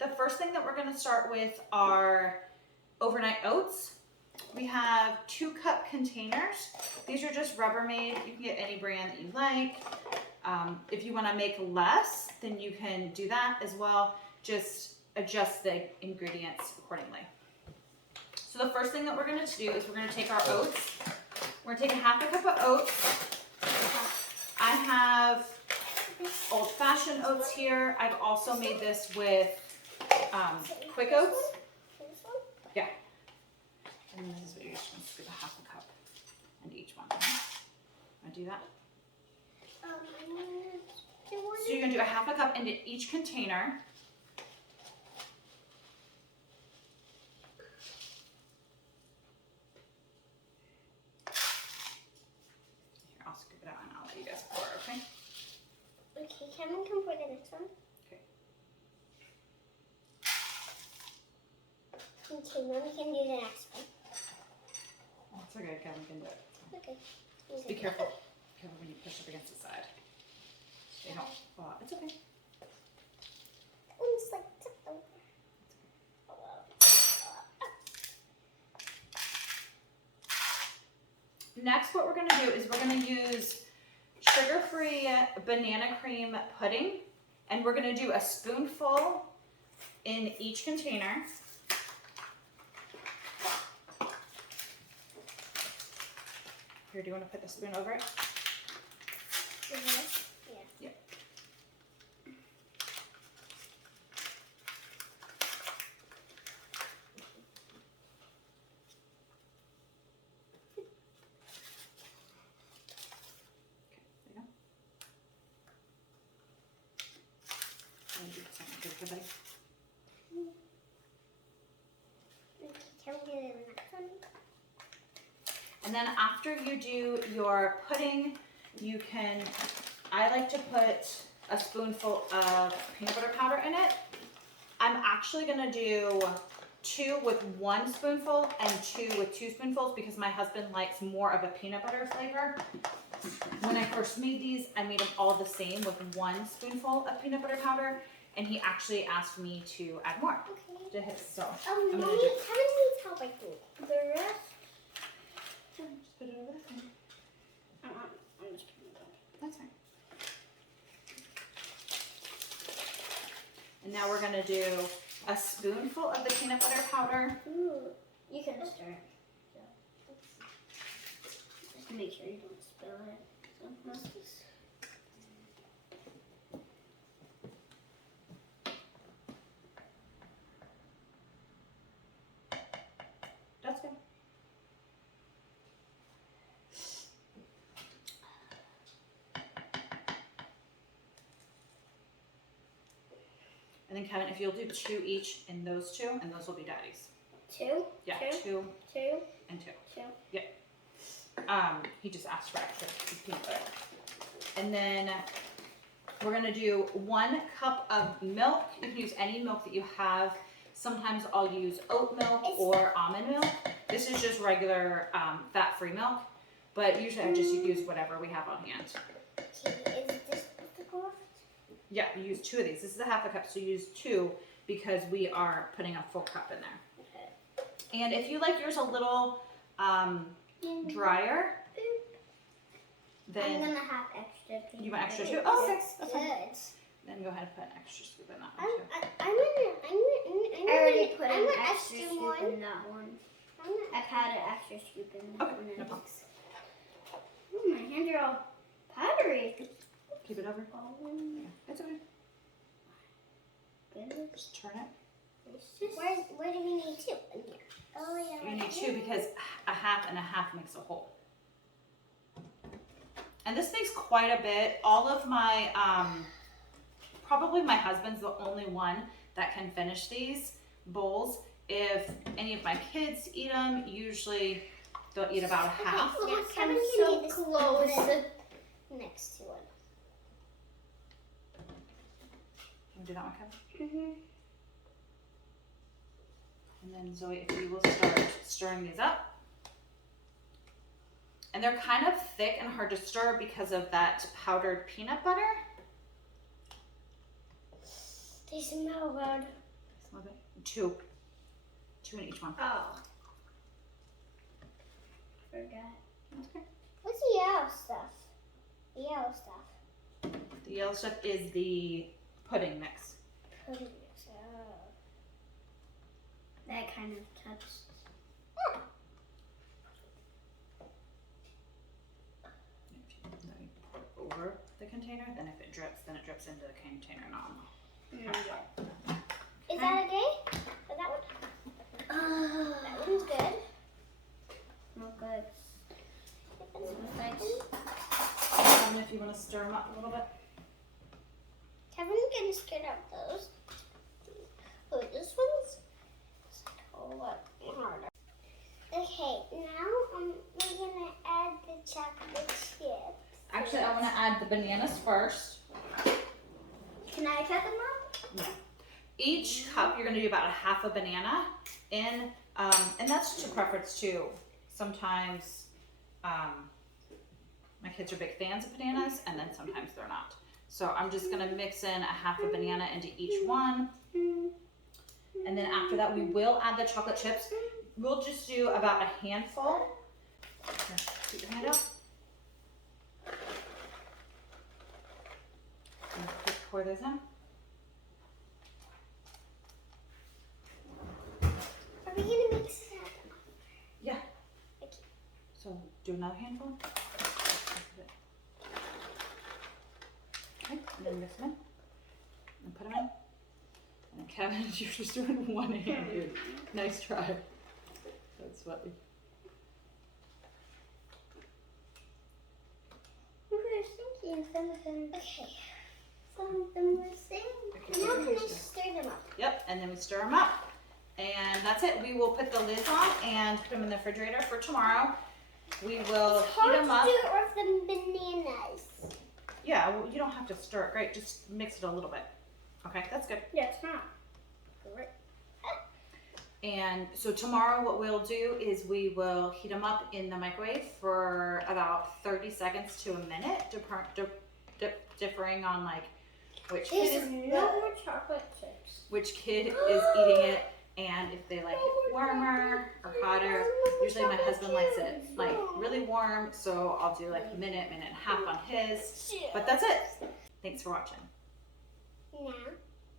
The first thing that we're gonna start with are overnight oats. We have 2-cup containers. These are just Rubbermaid. You can get any brand that you like. If you wanna make less, then you can do that as well. Just adjust the ingredients accordingly. So the first thing that we're gonna do is we're gonna take our oats. We're gonna take a 1/2 cup of oats. I have old-fashioned oats here. I've also made this with quick oats. Yeah. And then this is what you're just gonna scoop a 1/2 cup into each one. Wanna do that? So you're gonna do a 1/2 cup into each container. Here, I'll scoop it out and I'll let you guys pour, okay? Okay, Kevin can pour the next one. Okay. Okay, Mommy can do the next one. That's okay, Kevin can do it. Okay. Just be careful. Careful when you push up against the side. They don't fall out. It's okay. That one's like tipped over. Next, what we're gonna do is we're gonna use sugar-free banana cream pudding, and we're gonna do a spoonful in each container. Here, do you want to put the spoon over it? Yeah. Yep. Okay, Can we do the next one? and then after you do your pudding, you can, I like to put a spoonful of peanut butter powder in it. I'm actually gonna do 2 with 1 spoonful and 2 with 2 spoonfuls because my husband likes more of a peanut butter flavor. When I first made these, I made them all the same with 1 spoonful of peanut butter powder, and he actually asked me to add more Okay. to his, so Mommy, I'm Kevin gonna do, needs help, I think. The rest? just put it over the thing. I'm just kidding. That's fine. And now we're gonna do a spoonful of the peanut butter powder. Ooh, you can stir it. Just make sure you don't spill it. That's good. And then Kevin, if you'll do 2 each in those 2, and those will be Daddy's. 2? Yeah, 2? 2 2? and 2. 2. He just asked for extra peanut butter. And then we're gonna do 1 cup of milk. You can use any milk that you have. Sometimes I'll use oat milk or almond milk. This is just regular fat-free milk, but usually I just use whatever we have on hand. Okay, is this the correct? Yeah, you use 2 of these. This is a 1/2 cup, so you use 2 because we are putting a full cup in there. Okay. And if you like yours a little drier, then I'm gonna have extra peanut you want extra butter. too? Oh, okay. It's That's good. fine. Then go ahead and put an extra scoop in that one I'm too. gonna I already put I an want extra extra scoop one. in that one. I'm gonna, I've had an extra scoop in that Okay, one. no problem. Oh, my hands are all powdery. Keep it over. Oh, Yeah, it's okay. goodness. Just turn it. where do we need 2? In here. Oh yeah. You need 2 because a 1/2 and a 1/2 makes a whole. And this makes quite a bit. All of my, probably my husband's the only one that can finish these bowls. If any of my kids eat them, usually they'll eat about a 1/2. Okay, Yes, Kevin I'm can so do this close. next to it. Can we do that one, Kevin? Mm-hmm. And then Zoe, if you will start stirring these up. And they're kind of thick and hard to stir because of that powdered peanut butter. They smell good. A little bit. Two in each one. Oh. Forgot. Okay. What's the yellow stuff? The yellow stuff. The yellow stuff is the pudding mix. Pudding mix. Oh. That kind of touched. Then you pour it over the container. Then if it drips, then it drips into the container, not on the Is that okay? Is that one? That one's good. Not good. And if you want to stir them up a little bit. Kevin's gonna stir up those. Oh, this one's a lot harder. Okay, now we're gonna add the chocolate chips. Actually, I want to add the bananas first. Can I cut them up? Yeah. Each cup, you're going to do about a half a banana in, and that's to preference too. Sometimes my kids are big fans of bananas, and then sometimes they're not. So I'm just going to mix in a half a banana into each one. And then after that, we will add the chocolate chips. We'll just do about a handful. Here, put your hand out. And pour those in. Are we gonna mix it up? Yeah. Okay. So do another handful. Okay, and then mix them in. And put them in. And Kevin, you're just doing one hand. Dude. Nice try. That's funny. We were thinking some of them. Okay. Some of them were singing. Now can I stir them up? Yep, and then we stir them up. And that's it. We will put the lids on and put them in the refrigerator for tomorrow. We will It's heat hard them up. to do it with the bananas. Yeah, well, you don't have to stir it. Great, just mix it a little bit. Okay, that's good. Yeah, it's not. And so tomorrow what we'll do is we will heat them up in the microwave for about 30 seconds to a minute, differing on like which kid There's is no more chocolate chips. which kid is eating it, and if they like it warmer or hotter. Usually my husband likes it like really warm, so I'll do like a minute and a half on his. But that's it. Thanks for watching. Now